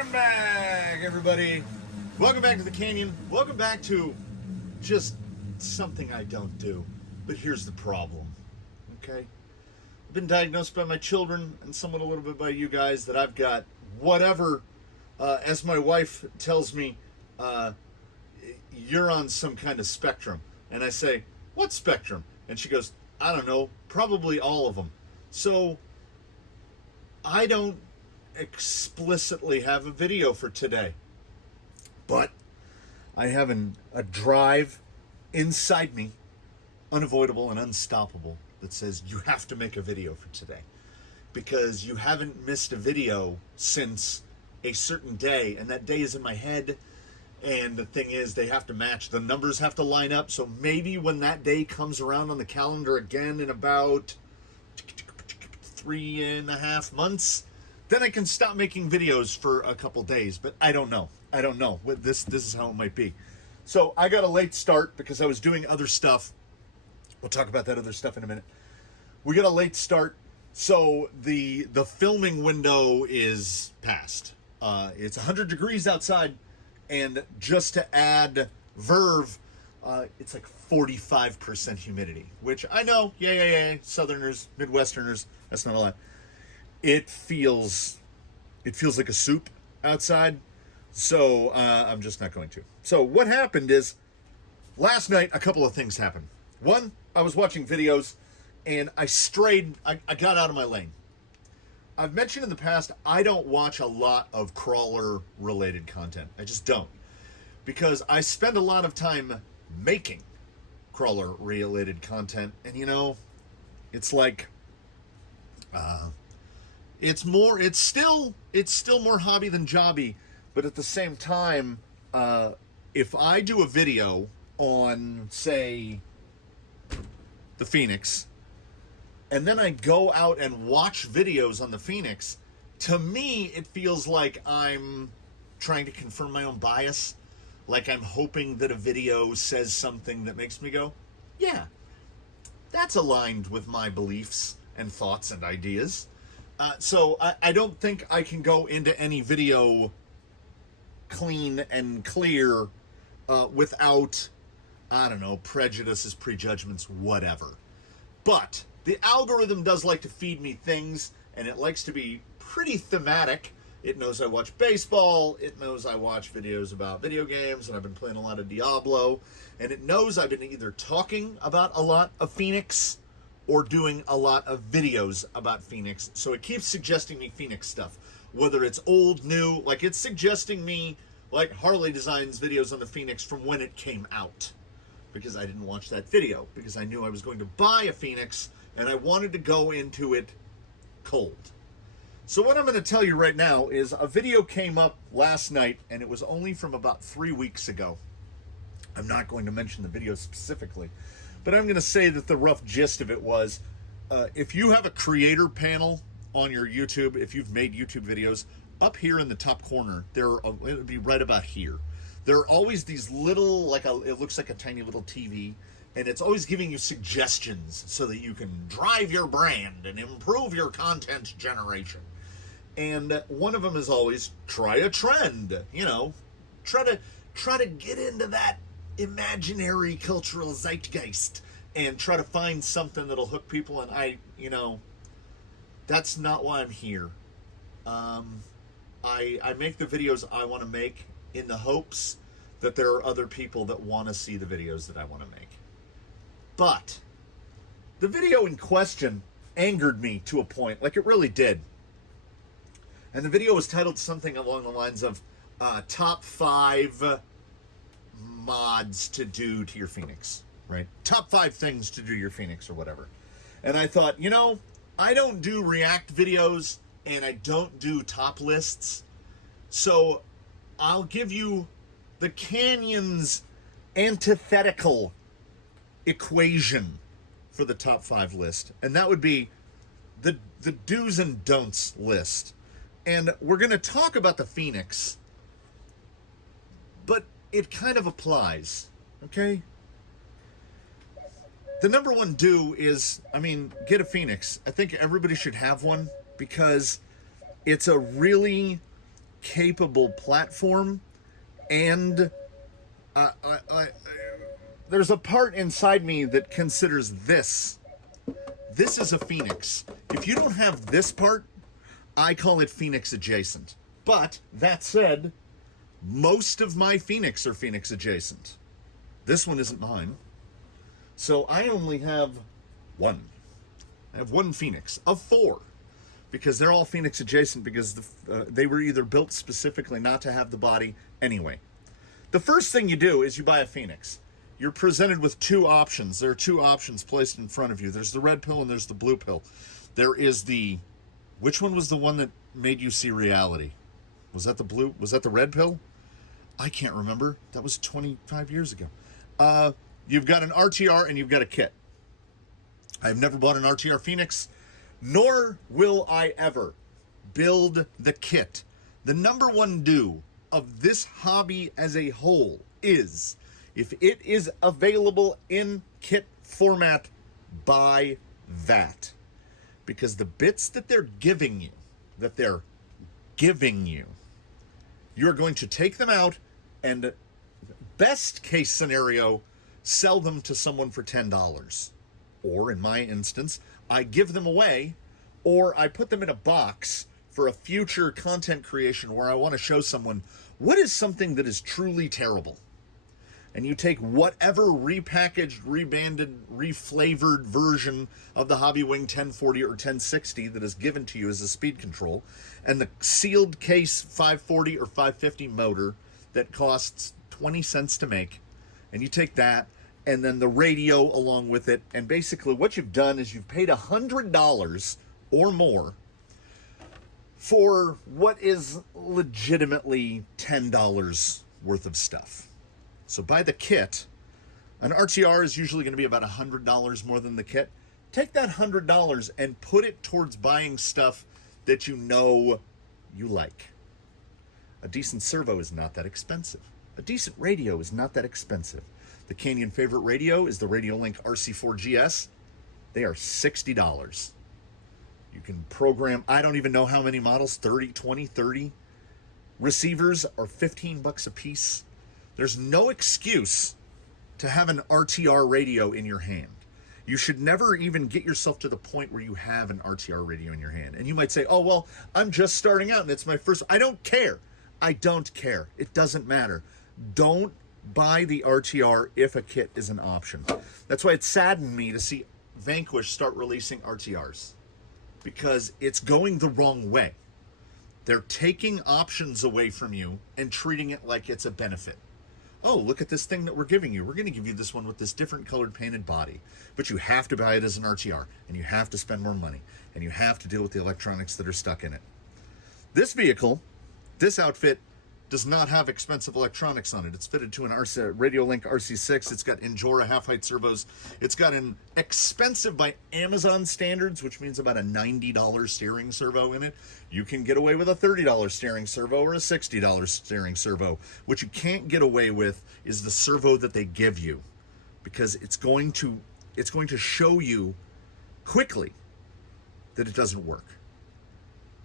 Welcome back, everybody. Welcome back to the Canyon. Welcome back to just something I don't do. But here's the problem, okay? I've been diagnosed by my children and somewhat a little bit by you guys that I've got whatever, as my wife tells me, you're on some kind of spectrum. And I say, what spectrum? And she goes, I don't know, probably all of them. So I don't explicitly have a video for today, but I have a drive inside me, unavoidable and unstoppable, that says you have to make a video for today because you haven't missed a video since a certain day, and that day is in my head. And the thing is, they have to match, the numbers have to line up. So maybe when that day comes around on the calendar again in about 3.5 months, then I can stop making videos for a couple days. But I don't know. This is how it might be. So I got a late start because I was doing other stuff. We'll talk about that other stuff in a minute. We got a late start, so the filming window is past. It's 100 degrees outside, and just to add verve, it's like 45% humidity, which I know, yeah, Southerners, Midwesterners, that's not a lot. It feels like a soup outside, so I'm just not going to. So what happened is, last night a couple of things happened. One, I was watching videos, and I got out of my lane. I've mentioned in the past, I don't watch a lot of crawler-related content. I just don't. Because I spend a lot of time making crawler-related content, and it's like, it's still more hobby than jobby, but at the same time, if I do a video on, say, the Phoenix, and then I go out and watch videos on the Phoenix, to me, it feels like I'm trying to confirm my own bias. Like I'm hoping that a video says something that makes me go, yeah, that's aligned with my beliefs and thoughts and ideas. So I don't think I can go into any video clean and clear without, I don't know, prejudices, prejudgments, whatever. But the algorithm does like to feed me things, and it likes to be pretty thematic. It knows I watch baseball, it knows I watch videos about video games, and I've been playing a lot of Diablo, and it knows I've been either talking about a lot of Phoenix or doing a lot of videos about Phoenix. So it keeps suggesting me Phoenix stuff, whether it's old, new, like it's suggesting me like Harley Designs videos on the Phoenix from when it came out, because I didn't watch that video, because I knew I was going to buy a Phoenix, and I wanted to go into it cold. So what I'm going to tell you right now is a video came up last night, and it was only from about 3 weeks ago. I'm not going to mention the video specifically, but I'm going to say that the rough gist of it was, if you have a creator panel on your YouTube, if you've made YouTube videos, up here in the top corner, it would be right about here. There are always these little, it looks like a tiny little TV, and it's always giving you suggestions so that you can drive your brand and improve your content generation. And one of them is always try a trend, try to get into that imaginary cultural zeitgeist and try to find something that'll hook people. And that's not why I'm here. I make the videos I want to make in the hopes that there are other people that want to see the videos that I want to make. But the video in question angered me to a point, like it really did. And the video was titled something along the lines of top 5 mods to do to your Phoenix, right? Top 5 things to do your Phoenix or whatever. And I thought, I don't do react videos and I don't do top lists. So I'll give you the Canyon's antithetical equation for the top 5 list. And that would be the do's and don'ts list. And we're going to talk about the Phoenix, but it kind of applies, okay? The number one do is, get a Phoenix. I think everybody should have one because it's a really capable platform, and there's a part inside me that considers this is a Phoenix. If you don't have this part, I call it Phoenix adjacent. But that said, most of my Phoenix are Phoenix adjacent. This one isn't mine. So I only have one. I have one Phoenix of 4, because they're all Phoenix adjacent, because they were either built specifically not to have the body. Anyway, the first thing you do is you buy a Phoenix. You're presented with 2 options. There are 2 options placed in front of you. There's the red pill and there's the blue pill. There is which one was the one that made you see reality? Was that the blue? Was that the red pill? I can't remember. That was 25 years ago. You've got an RTR and you've got a kit. I've never bought an RTR Phoenix, nor will I ever build the kit. The number one do of this hobby as a whole is, if it is available in kit format, buy that. Because the bits that they're giving you, you're going to take them out and, best case scenario, sell them to someone for $10. Or in my instance, I give them away, or I put them in a box for a future content creation where I want to show someone what is something that is truly terrible. And you take whatever repackaged, rebanded, reflavored version of the Hobbywing 1040 or 1060 that is given to you as a speed control, and the sealed case 540 or 550 motor that costs 20 cents to make, and you take that, and then the radio along with it, and basically what you've done is you've paid $100 or more for what is legitimately $10 worth of stuff. So buy the kit. An RTR is usually going to be about $100 more than the kit. Take that $100 and put it towards buying stuff that you know you like. A decent servo is not that expensive. A decent radio is not that expensive. The Canyon favorite radio is the RadioLink RC4GS. They are $60. You can program, I don't even know how many models, 20, 30. Receivers are $15 a piece. There's no excuse to have an RTR radio in your hand. You should never even get yourself to the point where you have an RTR radio in your hand. And you might say, oh, well, I'm just starting out and it's my first. I don't care. I don't care. It doesn't matter. Don't buy the RTR if a kit is an option. That's why it saddened me to see Vanquish start releasing RTRs, because it's going the wrong way. They're taking options away from you and treating it like it's a benefit. Oh, look at this thing that we're giving you. We're going to give you this one with this different colored painted body, but you have to buy it as an RTR, and you have to spend more money, and you have to deal with the electronics that are stuck in it. This vehicle, this outfit, does not have expensive electronics on it. It's fitted to an RadioLink RC6. It's got Injora half-height servos. It's got an expensive by Amazon standards, which means about a $90 steering servo in it. You can get away with a $30 steering servo or a $60 steering servo. What you can't get away with is the servo that they give you, because it's going to show you quickly that it doesn't work.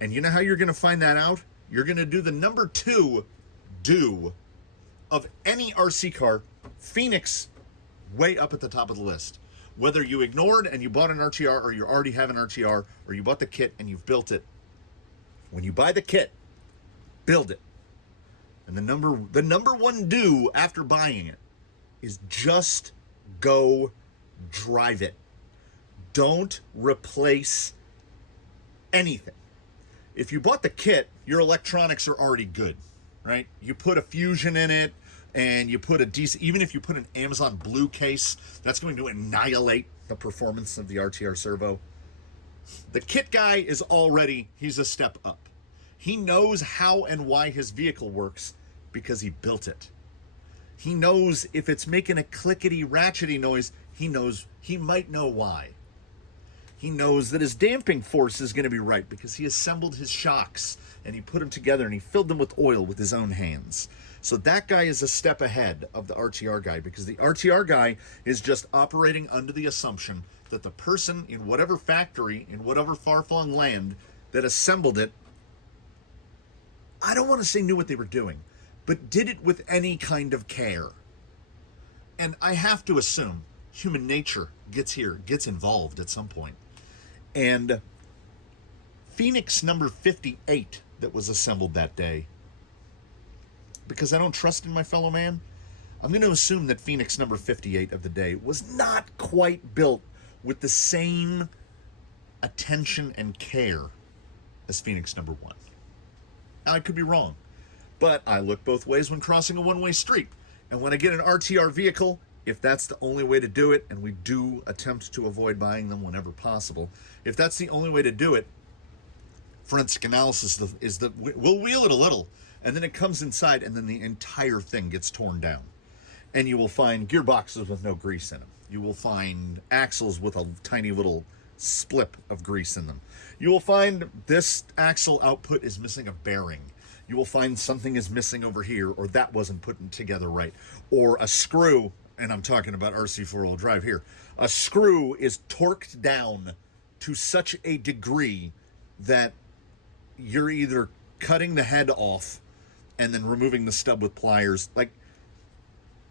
And you know how you're going to find that out? You're going to do the number 2 do of any RC car, Phoenix, way up at the top of the list. Whether you ignored and you bought an RTR, or you already have an RTR, or you bought the kit and you've built it. When you buy the kit, build it. And the number 1 do after buying it is just go drive it. Don't replace anything. If you bought the kit, your electronics are already good, right? You put a Fusion in it, and you put a decent, even if you put an Amazon Blue case, that's going to annihilate the performance of the RTR servo. The kit guy is already, he's a step up. He knows how and why his vehicle works because he built it. He knows if it's making a clickety ratchety noise, he might know why. He knows that his damping force is going to be right because he assembled his shocks and he put them together and he filled them with oil with his own hands. So that guy is a step ahead of the RTR guy, because the RTR guy is just operating under the assumption that the person in whatever factory, in whatever far-flung land that assembled it, I don't want to say knew what they were doing, but did it with any kind of care. And I have to assume human nature gets involved at some point. And Phoenix number 58 that was assembled that day, because I don't trust in my fellow man, I'm going to assume that Phoenix number 58 of the day was not quite built with the same attention and care as Phoenix number 1. Now, I could be wrong, but I look both ways when crossing a one-way street. And when I get an RTR vehicle, if that's the only way to do it, and we do attempt to avoid buying them whenever possible, if that's the only way to do it, forensic analysis is that we'll wheel it a little, and then it comes inside, and then the entire thing gets torn down. And you will find gearboxes with no grease in them. You will find axles with a tiny little splip of grease in them. You will find this axle output is missing a bearing. You will find something is missing over here, or that wasn't put together right. Or a screw, and I'm talking about RC four-wheel drive here, a screw is torqued down to such a degree that you're either cutting the head off and then removing the stub with pliers. Like,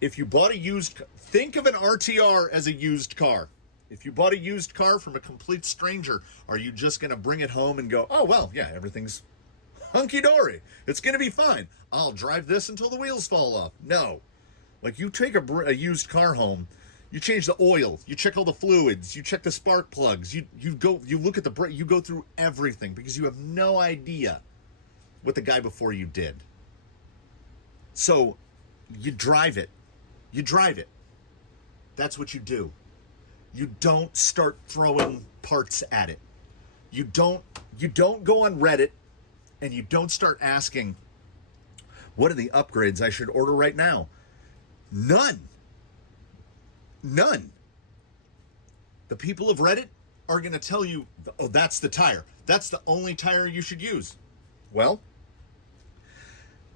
if you bought a used, think of an RTR as a used car. If you bought a used car from a complete stranger, are you just going to bring it home and go, oh, well, yeah, everything's hunky-dory. It's going to be fine. I'll drive this until the wheels fall off. No. Like, you take a used car home, you change the oil, you check all the fluids, you check the spark plugs, you look at the brake, you go through everything because you have no idea what the guy before you did. So, you drive it. You drive it. That's what you do. You don't start throwing parts at it. You don't go on Reddit and you don't start asking, what are the upgrades I should order right now? None. The people of Reddit are going to tell you, oh, that's the tire. That's the only tire you should use. Well,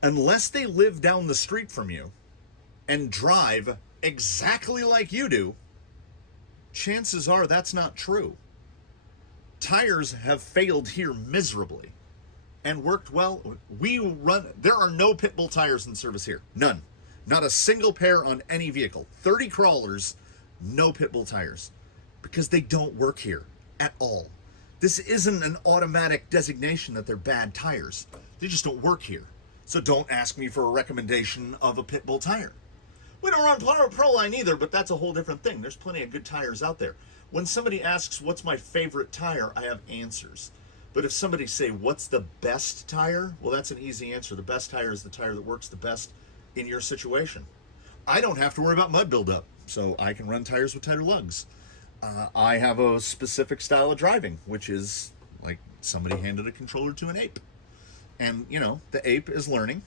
unless they live down the street from you and drive exactly like you do, chances are that's not true. Tires have failed here miserably and worked well. There are no pit bull tires in service here. None. Not a single pair on any vehicle. 30 crawlers, no pit bull tires. Because they don't work here at all. This isn't an automatic designation that they're bad tires. They just don't work here. So don't ask me for a recommendation of a pit bull tire. We don't run Proline either, but that's a whole different thing. There's plenty of good tires out there. When somebody asks, what's my favorite tire, I have answers. But if somebody say, what's the best tire? Well, that's an easy answer. The best tire is the tire that works the best in your situation. I don't have to worry about mud buildup, so I can run tires with tighter lugs. I have a specific style of driving, which is like somebody handed a controller to an ape. And, you know, the ape is learning.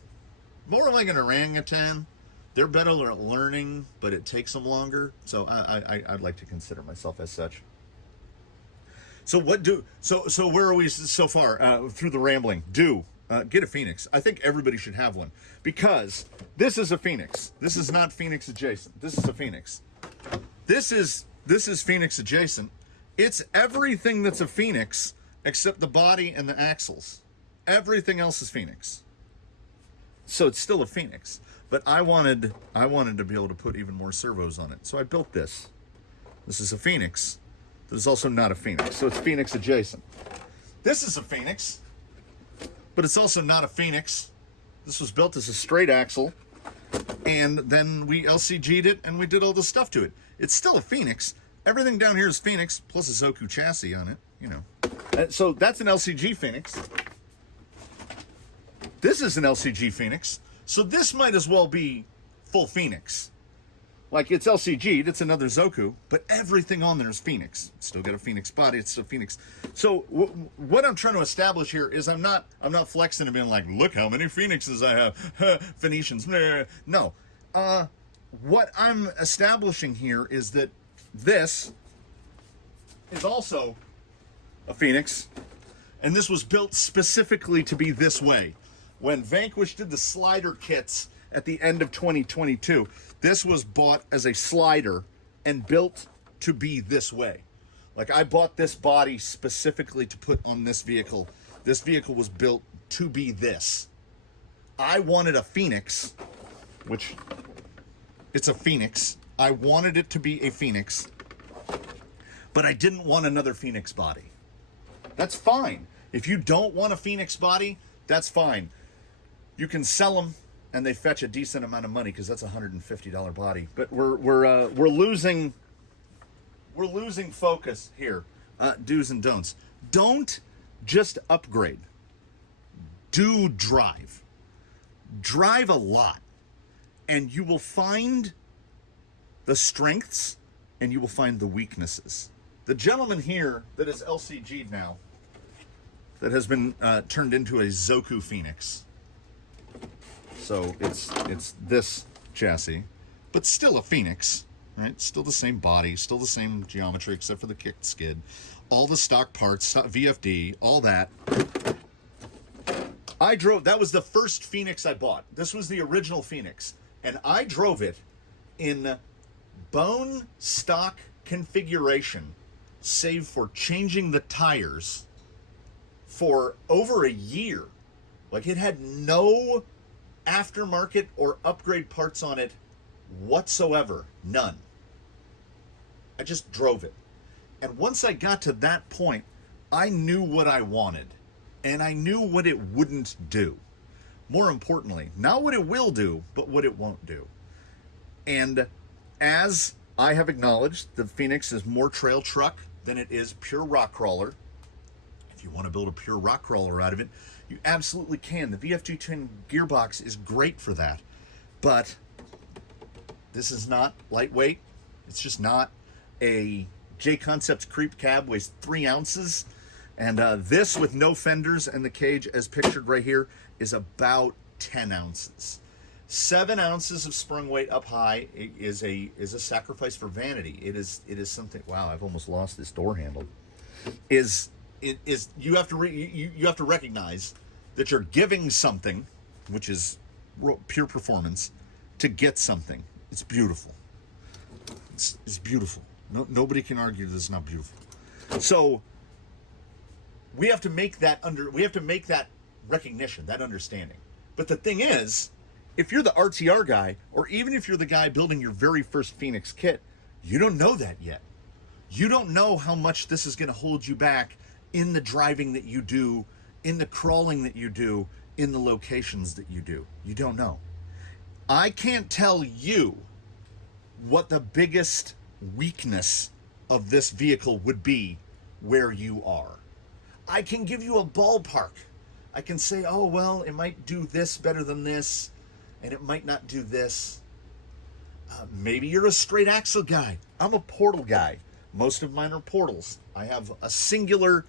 More like an orangutan. They're better at learning, but it takes them longer. So I'd like to consider myself as such. So where are we so far through the rambling? Get a Phoenix. I think everybody should have one because this is a Phoenix. This is not Phoenix adjacent. This is a Phoenix. This is Phoenix adjacent. It's everything that's a Phoenix except the body and the axles. Everything else is Phoenix. So it's still a Phoenix. But I wanted to be able to put even more servos on it. So I built this. This is a Phoenix. This is also not a Phoenix. So it's Phoenix adjacent. This is a Phoenix. But it's also not a Phoenix. This was built as a straight axle. And then we LCG'd it and we did all the stuff to it. It's still a Phoenix. Everything down here is Phoenix, plus a Zoku chassis on it, you know. So that's an LCG Phoenix. This is an LCG Phoenix. So this might as well be full Phoenix. Like, it's LCG'd, it's another Zoku, but everything on there is Phoenix. It's still got a Phoenix body, it's a Phoenix. So what I'm trying to establish here is I'm not flexing and being like, look how many Phoenixes I have, Phoenicians. No. What I'm establishing here is that this is also a Phoenix, and this was built specifically to be this way. When Vanquish did the slider kits at the end of 2022, this was bought as a slider and built to be this way. Like, I bought this body specifically to put on this vehicle. This vehicle was built to be this. I wanted a Phoenix, which it's a Phoenix. I wanted it to be a Phoenix, but I didn't want another Phoenix body. That's fine. If you don't want a Phoenix body, that's fine. You can sell them, and they fetch a decent amount of money because that's a $150 body. But we're losing focus here. Do's and don'ts. Don't just upgrade. Do drive. Drive a lot, and you will find the strengths and you will find the weaknesses. The gentleman here that is LCG'd now, that has been turned into a Zoku Phoenix. So it's this chassis, but still a Phoenix, right? Still the same body, still the same geometry, except for the kicked skid. All the stock parts, VFD, all that. That was the first Phoenix I bought. This was the original Phoenix. And I drove it in bone stock configuration, save for changing the tires, for over a year. Like, it had no aftermarket or upgrade parts on it whatsoever. None. I just drove it. And once I got to that point, I knew what I wanted. And I knew what it wouldn't do. More importantly, not what it will do, but what it won't do. And as I have acknowledged, the Phoenix is more trail truck than it is pure rock crawler. If you want to build a pure rock crawler out of it, you absolutely can. The VFG twin gearbox is great for that. But this is not lightweight. It's just not. A J-Concept creep cab weighs 3 ounces. And this, with no fenders and the cage as pictured right here, is about 10 ounces. 7 ounces of sprung weight up high is a sacrifice for vanity. It is something. Wow, I've almost lost this door handle. You have to recognize that you're giving something, which is pure performance, to get something. It's beautiful. It's beautiful. Nobody can argue that it's not beautiful. So we have to make that recognition, that understanding. But the thing is, if you're the RTR guy, or even if you're the guy building your very first Phoenix kit, you don't know that yet. You don't know how much this is going to hold you back in the driving that you do, in the crawling that you do, in the locations that you do. You don't know. I can't tell you what the biggest weakness of this vehicle would be where you are. I can give you a ballpark. I can say, oh, well, it might do this better than this, and it might not do this. Maybe you're a straight axle guy. I'm a portal guy. Most of mine are portals. I have a singular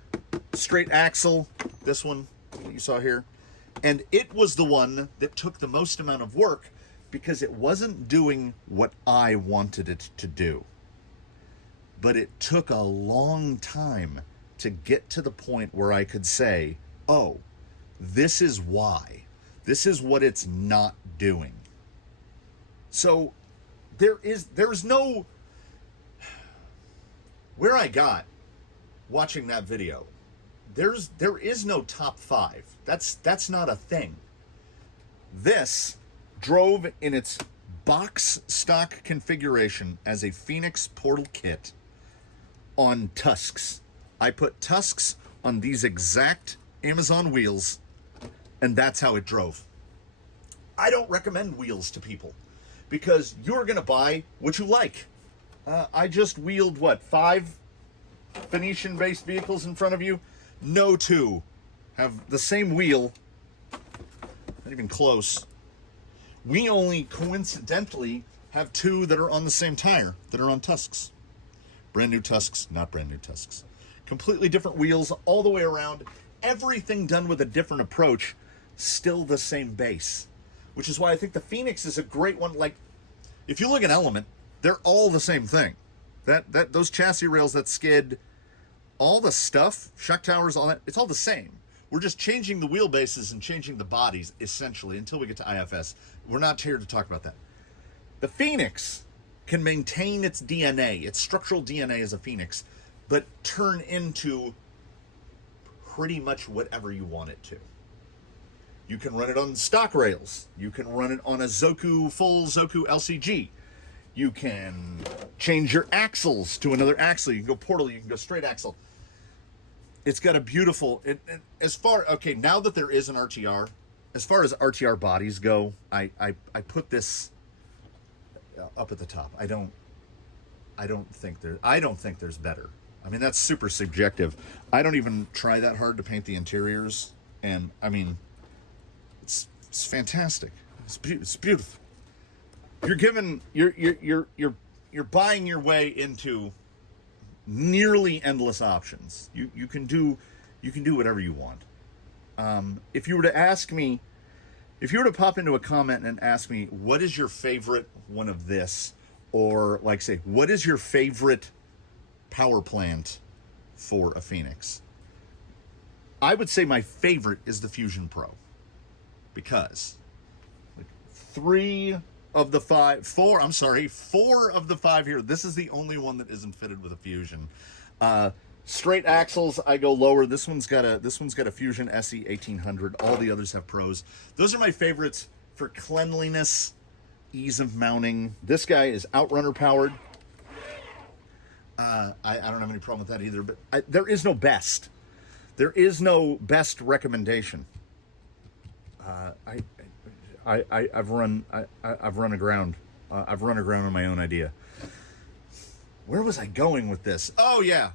straight axle, this one that you saw here, and it was the one that took the most amount of work because it wasn't doing what I wanted it to do. But it took a long time to get to the point where I could say, oh, this is why. This is what it's not doing. So there's no, where I got watching that video, there is no top 5. That's not a thing. This drove in its box stock configuration as a Phoenix portal kit on tusks. I put tusks on these exact Amazon wheels, and that's how it drove. I don't recommend wheels to people because you're going to buy what you like. I just wheeled, 5 Phoenician-based vehicles in front of you? No 2 have the same wheel, not even close. We only coincidentally have 2 that are on the same tire, that are on tusks. Brand new tusks, not brand new tusks. Completely different wheels all the way around. Everything done with a different approach, still the same base. Which is why I think the Phoenix is a great one. Like, if you look at Element, they're all the same thing. Those chassis rails, that skid, all the stuff, shock towers, all that, it's all the same. We're just changing the wheelbases and changing the bodies, essentially, until we get to IFS. We're not here to talk about that. The Phoenix can maintain its DNA, its structural DNA as a Phoenix, but turn into pretty much whatever you want it to. You can run it on stock rails. You can run it on a full Zoku LCG. You can change your axles to another axle. You can go portal, you can go straight axle. It's got a beautiful, okay, now that there is an RTR, as far as RTR bodies go, I put this up at the top. I don't think there's better. I mean, that's super subjective. I don't even try that hard to paint the interiors, and I mean, it's fantastic. It's beautiful. You're buying your way into nearly endless options. You can do whatever you want. If you were to pop into a comment and ask me, what is your favorite one of this, or like say, what is your favorite power plant for a Phoenix, I would say my favorite is the Fusion Pro, because four of the five here, this is the only one that isn't fitted with a Fusion. Straight axles, I go lower. This one's got a Fusion SE 1800. All the others have pros. Those are my favorites for cleanliness, ease of mounting. This guy is Outrunner powered. I don't have any problem with that either, but there is no best. There is no best recommendation. I've run aground. I've run aground on my own idea. Where was I going with this? Oh yeah,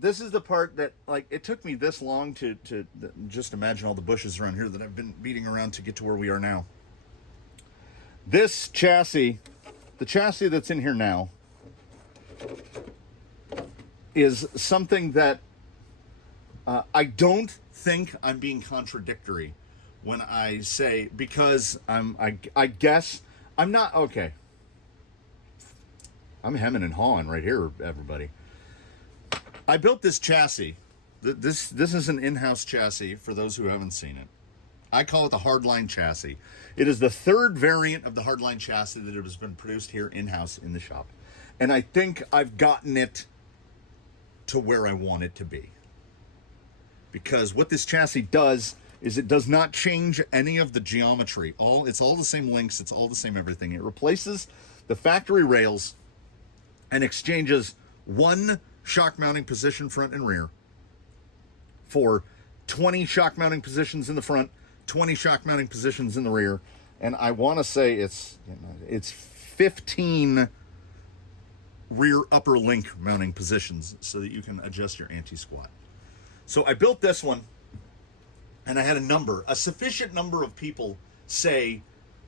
this is the part that, like, it took me this long to just imagine all the bushes around here that I've been beating around to get to where we are now. This chassis, the chassis that's in here now, is something that I don't think I'm being contradictory when I say, because I guess I'm not. Okay, I'm hemming and hawing right here, everybody. I built this chassis. This is an in-house chassis for those who haven't seen it. I call it the Hardline chassis. It is the third variant of the Hardline chassis that has been produced here in-house in the shop. And I think I've gotten it to where I want it to be. Because what this chassis does is it does not change any of the geometry. It's all the same links, it's all the same everything. It replaces the factory rails and exchanges one shock mounting position front and rear for 20 shock mounting positions in the front, 20 shock mounting positions in the rear, and I want to say it's 15 rear upper link mounting positions so that you can adjust your anti-squat. So I built this one, and I had a sufficient number of people say,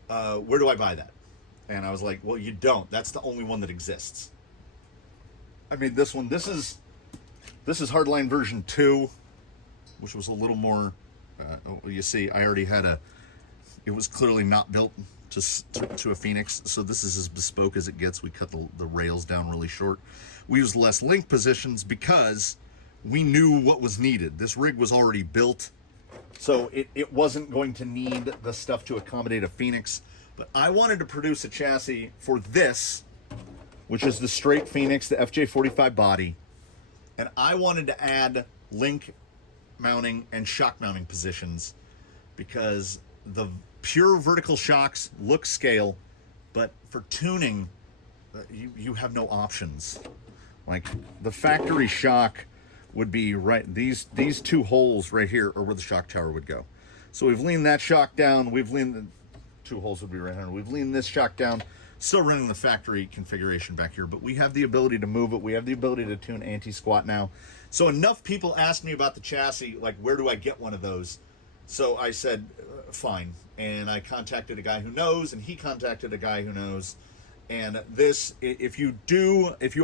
where do I buy that? And I was like, well, you don't. That's the only one that exists. I made this one. This is Hardline version 2, which was a little more, you see, I already had it was clearly not built to a Phoenix, so this is as bespoke as it gets. We cut the rails down really short. We used less link positions because we knew what was needed. This rig was already built, so it wasn't going to need the stuff to accommodate a Phoenix. But I wanted to produce a chassis for this, which is the straight Phoenix, the FJ45 body, and I wanted to add link mounting and shock mounting positions because the pure vertical shocks look scale, but for tuning, you have no options. Like the factory shock would be right, these two holes right here are where the shock tower would go. So we've leaned that shock down, the two holes would be right here. We've leaned this shock down, still running the factory configuration back here, but we have the ability to move it. We have the ability to tune anti-squat now. So enough people asked me about the chassis, like, where do I get one of those? So I said, fine. And I contacted a guy who knows, and he contacted a guy who knows. And this, if you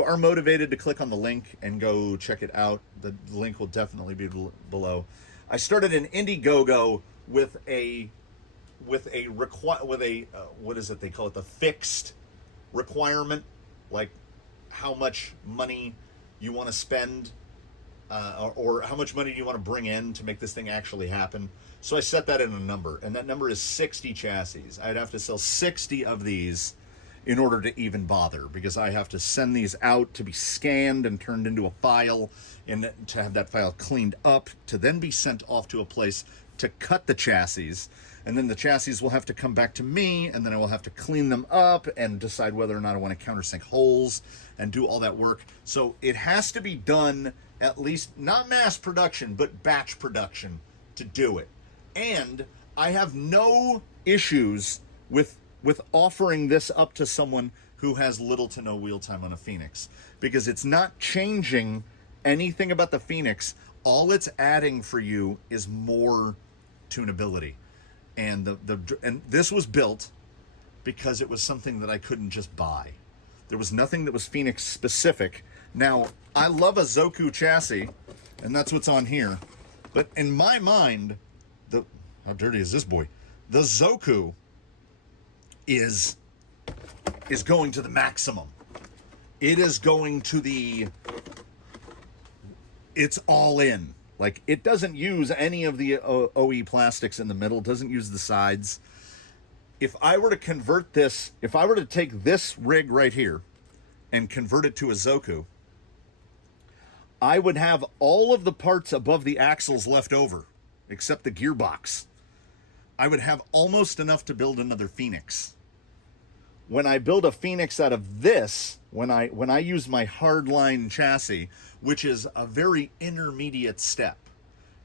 are motivated to click on the link and go check it out, the link will definitely be below. I started an Indiegogo with what is it they call it, the fixed requirement, like how much money you want to spend, or how much money you want to bring in to make this thing actually happen. So I set that in a number, and that number is 60 chassis. I'd have to sell 60 of these in order to even bother, because I have to send these out to be scanned and turned into a file, and to have that file cleaned up to then be sent off to a place to cut the chassis. and then the chassis will have to come back to me, and then I will have to clean them up and decide whether or not I want to countersink holes and do all that work. So it has to be done, at least not mass production, but batch production to do it. And I have no issues with offering this up to someone who has little to no wheel time on a Phoenix, because it's not changing anything about the Phoenix. All it's adding for you is more tunability. And and this was built because it was something that I couldn't just buy. There was nothing that was Phoenix specific. Now, I love a Zoku chassis, and that's what's on here. But in my mind, how dirty is this boy? The Zoku is going to the maximum. It is going to it's all in. Like, it doesn't use any of the OE plastics in the middle, doesn't use the sides. If I were to convert this, if I were to take this rig right here and convert it to a Zoku, I would have all of the parts above the axles left over, except the gearbox. I would have almost enough to build another Phoenix. When I build a Phoenix out of this, when I use my Hardline chassis, which is a very intermediate step,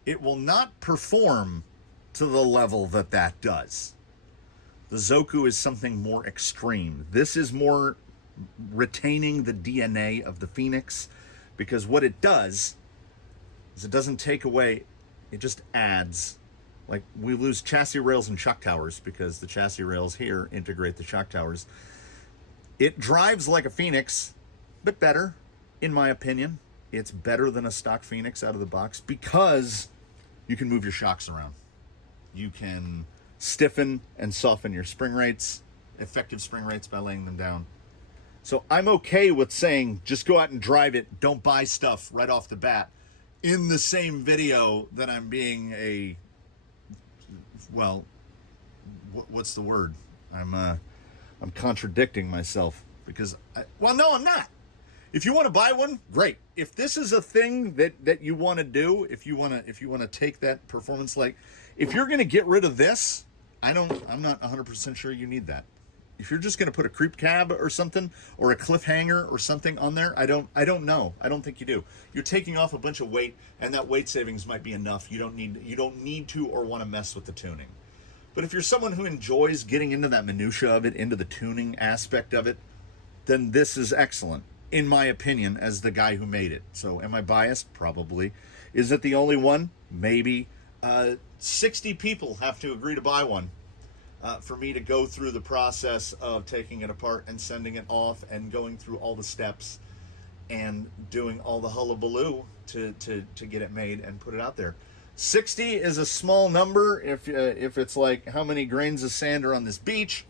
it will not perform to the level that does. The Zoku is something more extreme. This is more retaining the DNA of the Phoenix, because what it does is it doesn't take away, it just adds. Like, we lose chassis rails and shock towers because the chassis rails here integrate the shock towers. It drives like a Phoenix, but better, in my opinion. It's better than a stock Phoenix out of the box because you can move your shocks around. You can stiffen and soften your spring rates, effective spring rates, by laying them down. So I'm okay with saying, just go out and drive it. Don't buy stuff right off the bat. In the same video that I'm being well, what's the word? I'm contradicting myself because no, I'm not. If you want to buy one, great. If this is a thing that you want to do, if you want to take that performance, like, if you're going to get rid of this, I'm not 100% sure you need that. If you're just going to put a creep cab or something, or a cliffhanger or something on there, I don't know. I don't think you do. You're taking off a bunch of weight, and that weight savings might be enough. You don't need to or want to mess with the tuning. But if you're someone who enjoys getting into that minutia of it, into the tuning aspect of it, then this is excellent, in my opinion, as the guy who made it. So am I biased? Probably. Is it the only one? Maybe. 60 people have to agree to buy one. For me to go through the process of taking it apart and sending it off and going through all the steps and doing all the hullabaloo to get it made and put it out there. 60 is a small number if it's like how many grains of sand are on this beach,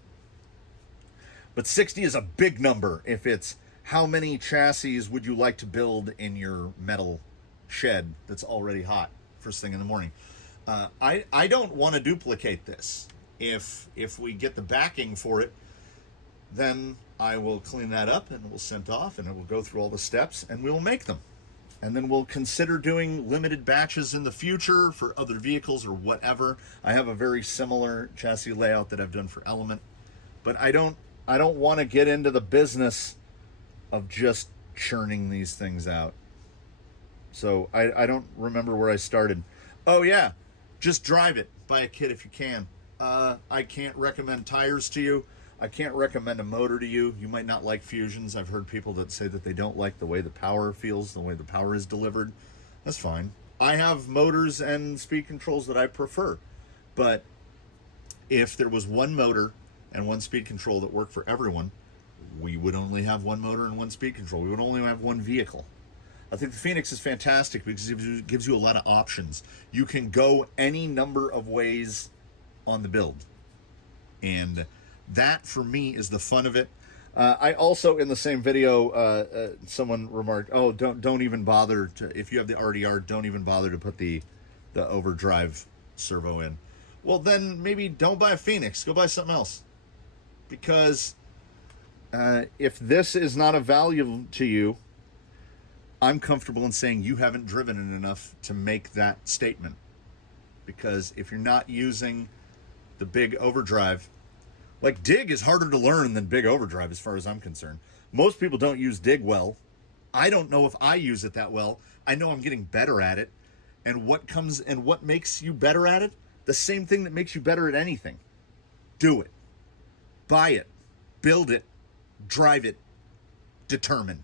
but 60 is a big number if it's how many chassis would you like to build in your metal shed that's already hot first thing in the morning. I don't want to duplicate this. If we get the backing for it, then I will clean that up and we'll send off and it will go through all the steps and we will make them. And then we'll consider doing limited batches in the future for other vehicles or whatever. I have a very similar chassis layout that I've done for Element, but I don't want to get into the business of just churning these things out. So I don't remember where I started. Oh yeah, just drive it. Buy a kit if you can. I can't recommend tires to you. I can't recommend a motor to you. You might not like Fusions. I've heard people that say that they don't like the way the power feels, the way the power is delivered. That's fine. I have motors and speed controls that I prefer. But if there was one motor and one speed control that worked for everyone, we would only have one motor and one speed control. We would only have one vehicle. I think the Phoenix is fantastic because it gives you a lot of options. You can go any number of ways on the build, and that for me is the fun of it. I also, in the same video, someone remarked, "Oh, don't even bother to, if you have the RDR, don't even bother to put the overdrive servo in." Well, then maybe don't buy a Phoenix. Go buy something else, because if this is not of value to you, I'm comfortable in saying you haven't driven it enough to make that statement. Because if you're not using the big overdrive. Like, dig is harder to learn than big overdrive as far as I'm concerned. Most people don't use dig well. I don't know if I use it that well. I know I'm getting better at it. And what makes you better at it? The same thing that makes you better at anything. Do it. Buy it. Build it. Drive it. Determine.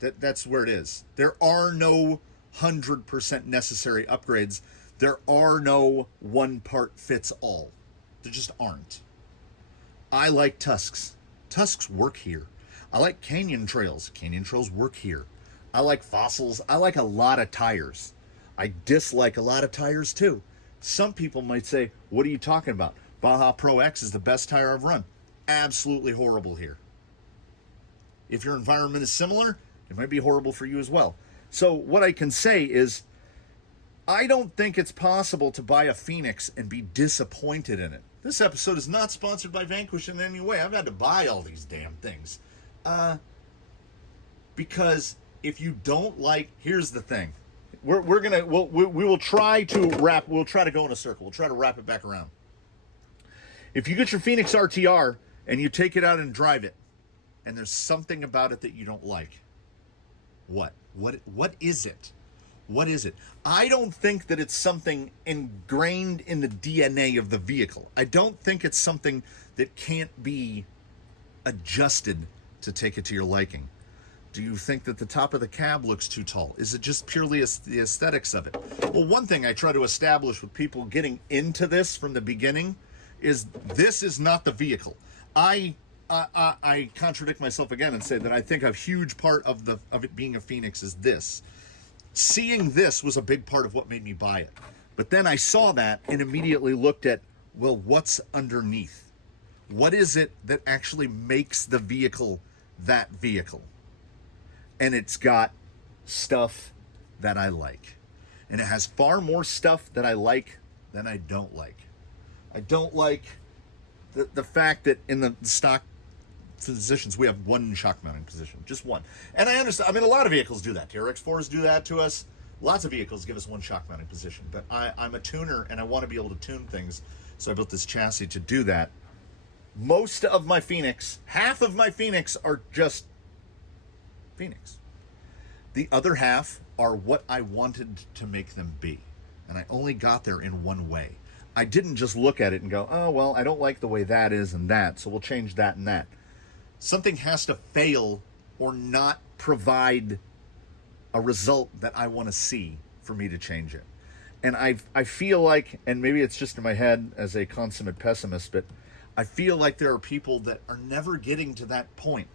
That's where it is. There are no 100% necessary upgrades. There are no one part fits all. There just aren't. I like tusks. Tusks work here. I like canyon trails. Canyon trails work here. I like fossils. I like a lot of tires. I dislike a lot of tires too. Some people might say, what are you talking about? Baja Pro X is the best tire I've run. Absolutely horrible here. If your environment is similar, it might be horrible for you as well. So what I can say is, I don't think it's possible to buy a Phoenix and be disappointed in it. This episode is not sponsored by Vanquish in any way. I've had to buy all these damn things. Because if you don't like, here's the thing. We will try to go in a circle. We'll try to wrap it back around. If you get your Phoenix RTR and you take it out and drive it, and there's something about it that you don't like, what is it? What is it? I don't think that it's something ingrained in the DNA of the vehicle. I don't think it's something that can't be adjusted to take it to your liking. Do you think that the top of the cab looks too tall? Is it just purely the aesthetics of it? Well, one thing I try to establish with people getting into this from the beginning is this is not the vehicle. I contradict myself again and say that I think a huge part of it being a Phoenix is this. Seeing this was a big part of what made me buy it. But then I saw that and immediately looked at, well, what's underneath? What is it that actually makes the vehicle that vehicle? And it's got stuff that I like. And it has far more stuff that I like than I don't like. I don't like the fact that in the stock positions we have one shock mounting position, just one. And I understand, I mean, a lot of vehicles do that. TRX4s do that to us. Lots of vehicles give us one shock mounting position. But I'm a tuner and I want to be able to tune things. So I built this chassis to do that. Most of my Phoenix, half of my Phoenix are just Phoenix. The other half are what I wanted to make them be. And I only got there in one way. I didn't just look at it and go, oh, well, I don't like the way that is and that, so we'll change that and that. Something has to fail or not provide a result that I want to see for me to change it. And I feel like, and maybe it's just in my head as a consummate pessimist, but I feel like there are people that are never getting to that point.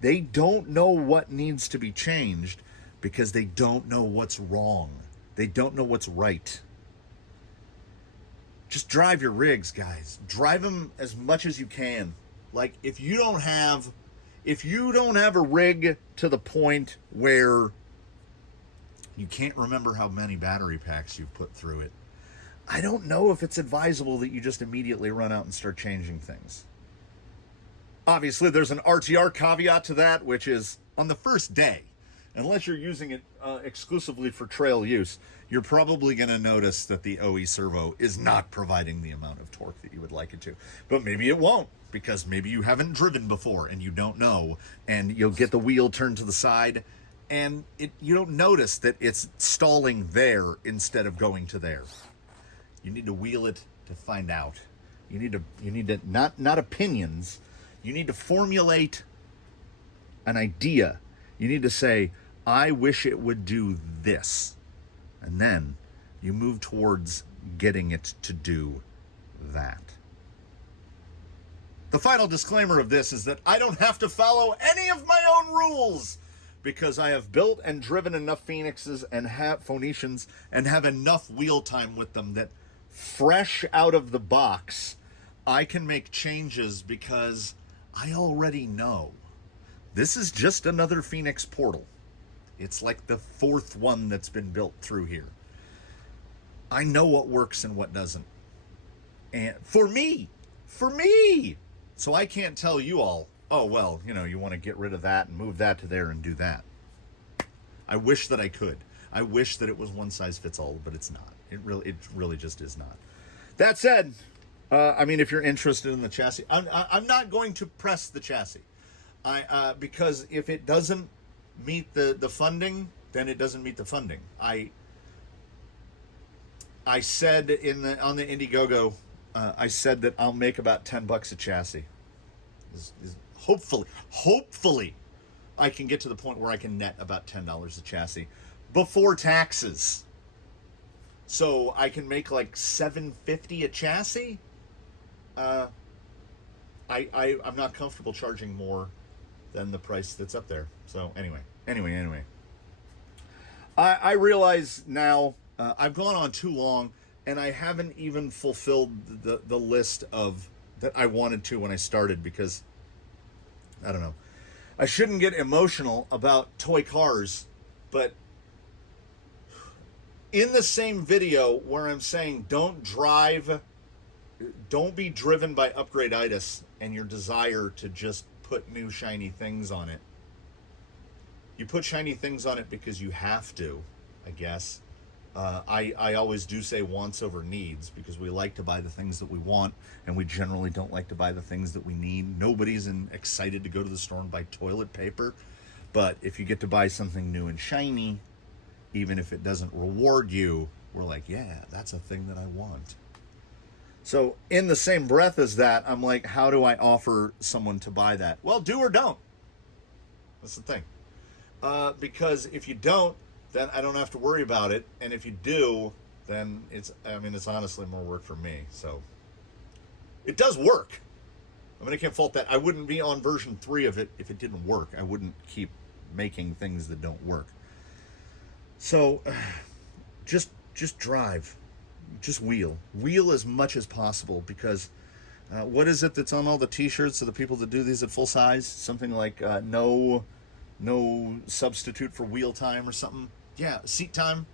They don't know what needs to be changed because they don't know what's wrong. They don't know what's right. Just drive your rigs, guys. Drive them as much as you can. Like, if you don't have a rig to the point where you can't remember how many battery packs you've put through it, I don't know if it's advisable that you just immediately run out and start changing things. Obviously, there's an RTR caveat to that, which is on the first day, unless you're using it exclusively for trail use, you're probably going to notice that the OE servo is not providing the amount of torque that you would like it to. But maybe it won't, because maybe you haven't driven before and you don't know, and you'll get the wheel turned to the side, and you don't notice that it's stalling there instead of going to there. You need to wheel it to find out. You need to not opinions. You need to formulate an idea. You need to say, I wish it would do this. And then you move towards getting it to do that. The final disclaimer of this is that I don't have to follow any of my own rules, because I have built and driven enough Phoenixes and have Phoenicians and have enough wheel time with them that fresh out of the box, I can make changes because I already know. This is just another Phoenix portal. It's like the fourth one that's been built through here. I know what works and what doesn't. And for me. So I can't tell you all, oh, well, you want to get rid of that and move that to there and do that. I wish that I could. I wish that it was one size fits all, but it's not. It really just is not. That said, I mean, if you're interested in the chassis, I'm not going to press the chassis. Because if it doesn't meet the funding, then it doesn't meet the funding. I said on the Indiegogo, I said that I'll make about $10 a chassis. Hopefully, I can get to the point where I can net about $10 a chassis before taxes. So I can make like $7.50 a chassis. I'm not comfortable charging more than the price that's up there. So anyway. I realize now I've gone on too long, and I haven't even fulfilled the list of that I wanted to when I started, because I don't know. I shouldn't get emotional about toy cars, but in the same video where I'm saying don't be driven by upgrade-itis and your desire to just put new shiny things on it. You put shiny things on it because you have to, I guess. I always do say wants over needs, because we like to buy the things that we want, and we generally don't like to buy the things that we need. Nobody's excited to go to the store and buy toilet paper, but if you get to buy something new and shiny, even if it doesn't reward you, we're like, yeah, that's a thing that I want. So in the same breath as that, I'm like, how do I offer someone to buy that? Well, do or don't. That's the thing. Because if you don't, then I don't have to worry about it. And if you do, then it's honestly more work for me. So it does work. I mean, I can't fault that. I wouldn't be on version 3 of it if it didn't work. I wouldn't keep making things that don't work. So just drive. Just wheel as much as possible, because what is it that's on all the t-shirts of the people that do these at full size? Something like no substitute for wheel time or something. Yeah, seat time.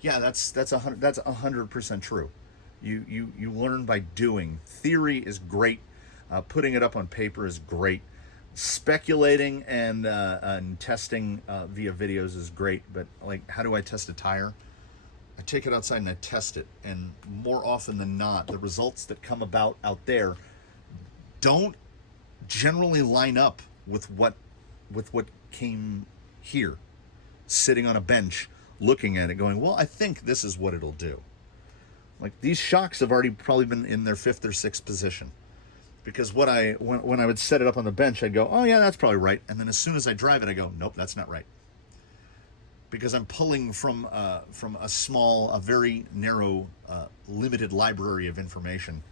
Yeah, that's 100% true. You learn by doing. Theory is great. Putting it up on paper is great. Speculating and testing via videos is great. But like, how do I test a tire? I take it outside and I test it, and more often than not, the results that come about out there don't generally line up with what came here, sitting on a bench, looking at it, going, well, I think this is what it'll do. Like, these shocks have already probably been in their 5th or 6th position, because when I would set it up on the bench, I'd go, oh yeah, that's probably right, and then as soon as I drive it, I go, nope, that's not right. Because I'm pulling from a very narrow, limited library of information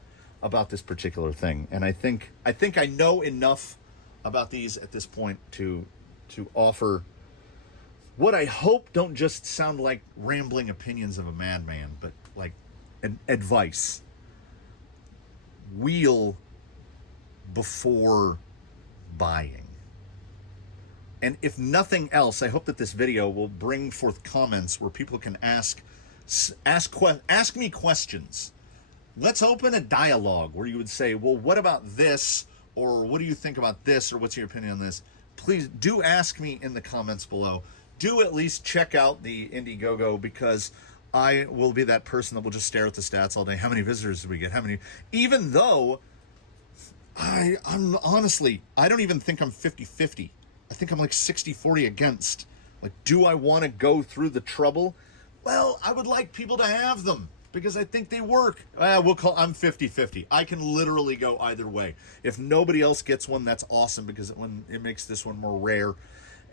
about this particular thing, and I think I know enough about these at this point to offer what I hope don't just sound like rambling opinions of a madman, but like advice. Wheel before buying. And if nothing else, I hope that this video will bring forth comments where people can ask me questions. Let's open a dialogue where you would say, well, what about this? Or what do you think about this? Or what's your opinion on this? Please do ask me in the comments below. Do at least check out the Indiegogo, because I will be that person that will just stare at the stats all day. How many visitors did we get? How many? Even though I'm honestly, I don't even think I'm 50-50. I think I'm like 60-40 against. Like, do I want to go through the trouble? Well, I would like people to have them, because I think they work. I'm 50-50. I can literally go either way. If nobody else gets one, that's awesome, because it makes this one more rare.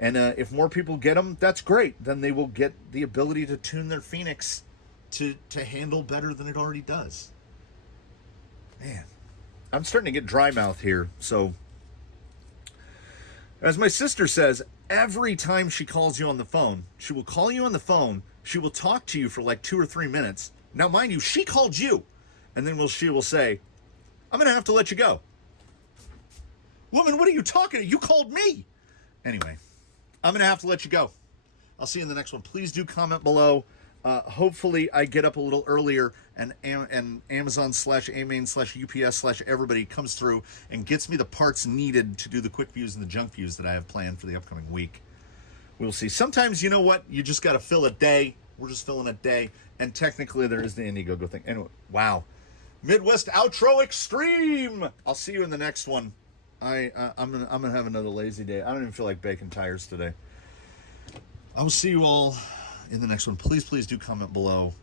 And if more people get them, that's great. Then they will get the ability to tune their Phoenix to handle better than it already does. Man, I'm starting to get dry mouth here, so... As my sister says, every time she calls you on the phone, she will call you on the phone, she will talk to you for like 2 or 3 minutes. Now, mind you, she called you, and then she will say, I'm going to have to let you go. Woman, what are you talking about? You called me. Anyway, I'm going to have to let you go. I'll see you in the next one. Please do comment below. Hopefully I get up a little earlier, and Amazon/Amain/UPS/everybody comes through and gets me the parts needed to do the quick views and the junk views that I have planned for the upcoming week. We'll see. Sometimes, you know what? You just got to fill a day. We're just filling a day. And technically there is the Indiegogo thing. Anyway, wow. Midwest Outro Extreme. I'll see you in the next one. I'm gonna have another lazy day. I don't even feel like baking tires today. I will see you all in the next one. Please do comment below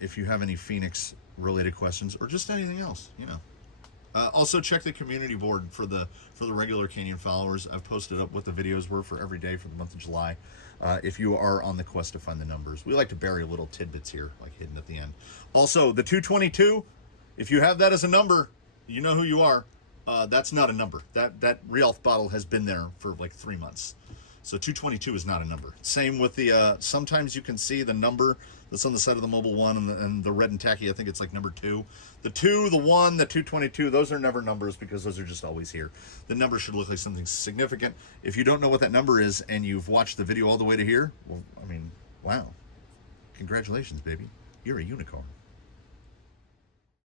if you have any Phoenix related questions or just anything else. Also check the community board for the regular Canyon followers. I've posted up what the videos were for every day for the month of July. If you are on the quest to find the numbers, we like to bury little tidbits here, like hidden at the end. Also, the 222. If you have that as a number, you know who you are. That's not a number. That Rialf bottle has been there for like 3 months. So 222 is not a number. Same with the, sometimes you can see the number that's on the side of the Mobile One and the red and tacky, I think it's like number 2. The 2, the 1, the 222, those are never numbers because those are just always here. The number should look like something significant. If you don't know what that number is and you've watched the video all the way to here, well, I mean, wow. Congratulations, baby. You're a unicorn.